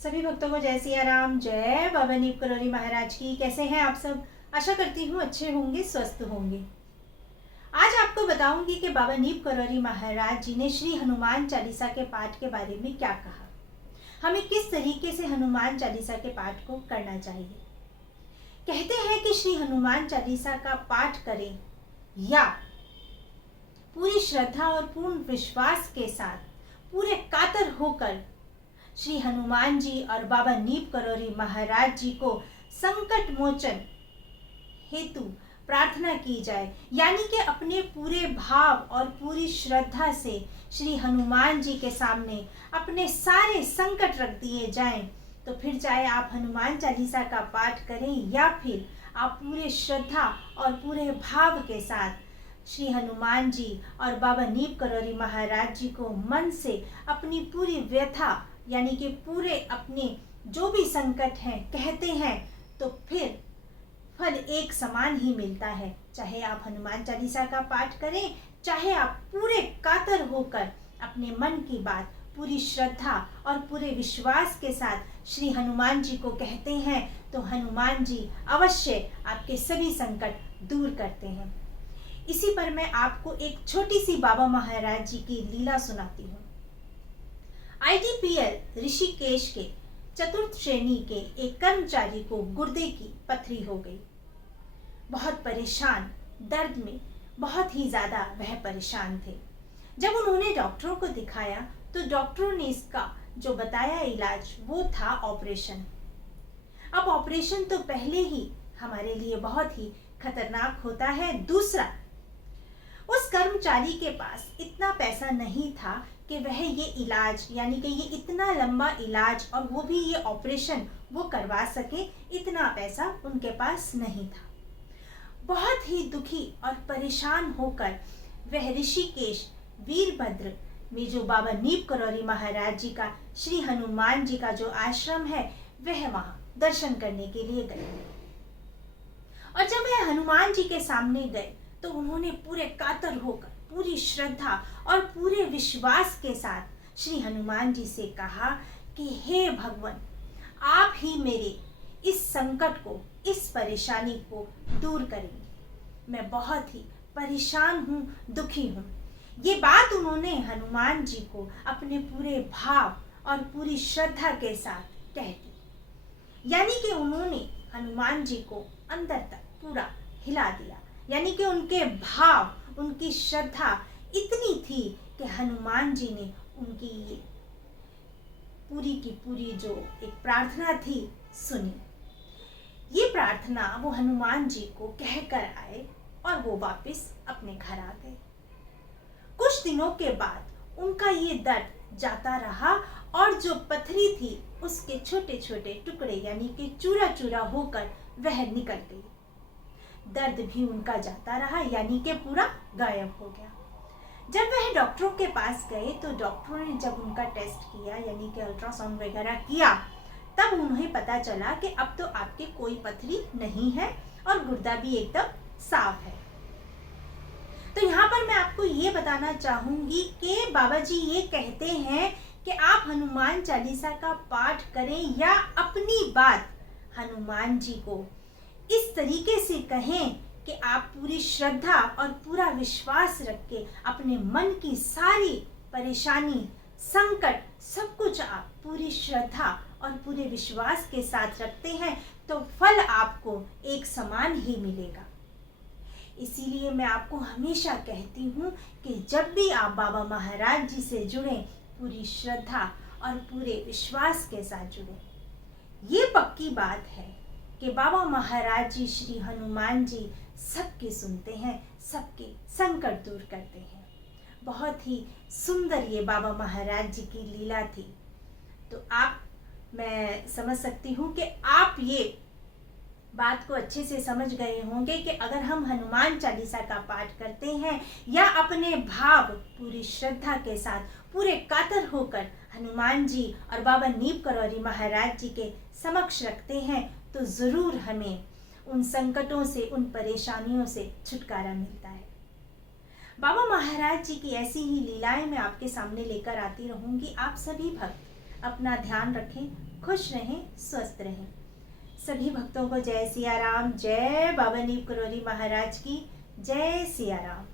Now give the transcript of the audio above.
सभी भक्तों को जय सिया राम, जय बाबा नीप करोली महाराज की। कैसे हैं आप सब? आशा करती हूँ अच्छे होंगे, स्वस्थ होंगे। आज आपको बताऊंगी कि बाबा नीप करोली महाराज जी ने श्री हनुमान चालीसा के पाठ के बारे में क्या कहा। हमें किस तरीके से हनुमान चालीसा के पाठ को करना चाहिए। कहते हैं कि श्री हनुमान चालीसा का पाठ करें या पूरी श्रद्धा और पूर्ण विश्वास के साथ पूरे कातर होकर श्री हनुमान जी और बाबा नीप करोली महाराज जी को संकट मोचन हेतु प्रार्थना की जाए, यानी कि अपने पूरे भाव और पूरी श्रद्धा से श्री हनुमान जी के सामने अपने सारे संकट रख दिए जाएं। तो फिर चाहे आप हनुमान चालीसा का पाठ करें या फिर आप पूरे श्रद्धा और पूरे भाव के साथ श्री हनुमान जी और बाबा नीप करोली महाराज जी को मन से अपनी पूरी व्यथा यानी कि पूरे अपने जो भी संकट हैं कहते हैं, तो फिर फल एक समान ही मिलता है। चाहे आप हनुमान चालीसा का पाठ करें, चाहे आप पूरे कातर होकर अपने मन की बात पूरी श्रद्धा और पूरे विश्वास के साथ श्री हनुमान जी को कहते हैं, तो हनुमान जी अवश्य आपके सभी संकट दूर करते हैं। इसी पर मैं आपको एक छोटी सी बाबा महाराज जी की लीला सुनाती हूँ। IDPL ऋषिकेश के चतुर्थ श्रेणी के एक कर्मचारी को गुर्दे की पथरी हो गई। बहुत परेशान, दर्द में बहुत ही ज्यादा वह परेशान थे। जब उन्होंने डॉक्टरों को दिखाया तो डॉक्टरों ने इसका जो बताया इलाज वो था ऑपरेशन। अब ऑपरेशन तो पहले ही हमारे लिए बहुत ही खतरनाक होता है। दूसरा, उस कर्मचारी के पास इतना पैसा नहीं था कि वह ये इलाज यानी कि ये इतना लंबा इलाज और वो भी ये ऑपरेशन वो करवा सके, इतना पैसा उनके पास नहीं था। बहुत ही दुखी और परेशान होकर वह ऋषिकेश वीरभद्र में जो बाबा नीप करोली महाराज जी का श्री हनुमान जी का जो आश्रम है वह वहां दर्शन करने के लिए गए। और जब वह हनुमान जी के सामने गए तो उन्होंने पूरे कातर होकर पूरी श्रद्धा और पूरे विश्वास के साथ श्री हनुमान जी से कहा कि हे भगवान, आप ही मेरे इस संकट को, इस परेशानी को दूर करेंगे। मैं बहुत ही परेशान हूँ, दुखी हूँ। ये बात उन्होंने हनुमान जी को अपने पूरे भाव और पूरी श्रद्धा के साथ कह दी, यानी कि उन्होंने हनुमान जी को अंदर तक पूरा हिला दिया। यानी कि उनके भाव, उनकी श्रद्धा इतनी थी कि हनुमान जी ने उनकी ये पूरी की पूरी जो एक प्रार्थना थी सुनी। ये प्रार्थना वो हनुमान जी को कहकर आए और वो वापस अपने घर आ गए। कुछ दिनों के बाद उनका ये दर्द जाता रहा और जो पथरी थी उसके छोटे छोटे टुकड़े यानी कि चूरा चूरा होकर वह निकल गई। दर्द भी उनका जाता रहा, यानी कि पूरा गायब हो गया। जब वह डॉक्टरों के पास गए तो डॉक्टरों ने जब उनका टेस्ट किया यानी कि अल्ट्रासाउंड वगैरह किया, तब उन्हें पता चला कि अब तो आपके कोई पथरी नहीं है और गुर्दा भी एकदम साफ है। तो यहाँ पर मैं आपको ये बताना चाहूंगी कि बाबा जी ये कहते हैं कि आप हनुमान चालीसा का पाठ करें या अपनी बात हनुमान जी को इस तरीके से कहें कि आप पूरी श्रद्धा और पूरा विश्वास रख के अपने मन की सारी परेशानी, संकट, सब कुछ आप पूरी श्रद्धा और पूरे विश्वास के साथ रखते हैं, तो फल आपको एक समान ही मिलेगा। इसीलिए मैं आपको हमेशा कहती हूँ कि जब भी आप बाबा महाराज जी से जुड़ें, पूरी श्रद्धा और पूरे विश्वास के साथ जुड़ें। ये पक्की बात है कि बाबा महाराज जी श्री हनुमान जी सबके सुनते हैं, सबके संकट दूर करते हैं। बहुत ही सुंदर ये बाबा महाराज जी की लीला थी। तो मैं समझ सकती हूँ कि आप ये बात को अच्छे से समझ गए होंगे कि अगर हम हनुमान चालीसा का पाठ करते हैं या अपने भाव पूरी श्रद्धा के साथ पूरे कातर होकर हनुमान जी और बाबा नीप करोली महाराज जी के समक्ष रखते हैं, तो जरूर हमें उन संकटों से, उन परेशानियों से छुटकारा मिलता है। बाबा महाराज जी की ऐसी ही लीलाएं मैं आपके सामने लेकर आती रहूंगी। आप सभी भक्त अपना ध्यान रखें, खुश रहें, स्वस्थ रहें। सभी भक्तों को जय सिया राम, जय बाबा नीम करोली महाराज की, जय सिया राम।